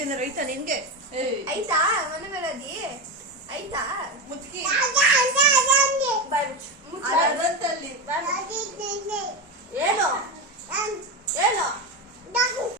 ನೆಮ್ಮದಿ ಏನಾರು ಐತಾ ನಿನ್ಗೆ? ಆಯ್ತಾ ಮನೆ ಮೇಲದಿ ಆಯ್ತಾ ಮುಚ್ಕಿ ಬಾಯ್ ಮುಚ್ಚು ಅದಂತಲ್ಲಿ ಏನು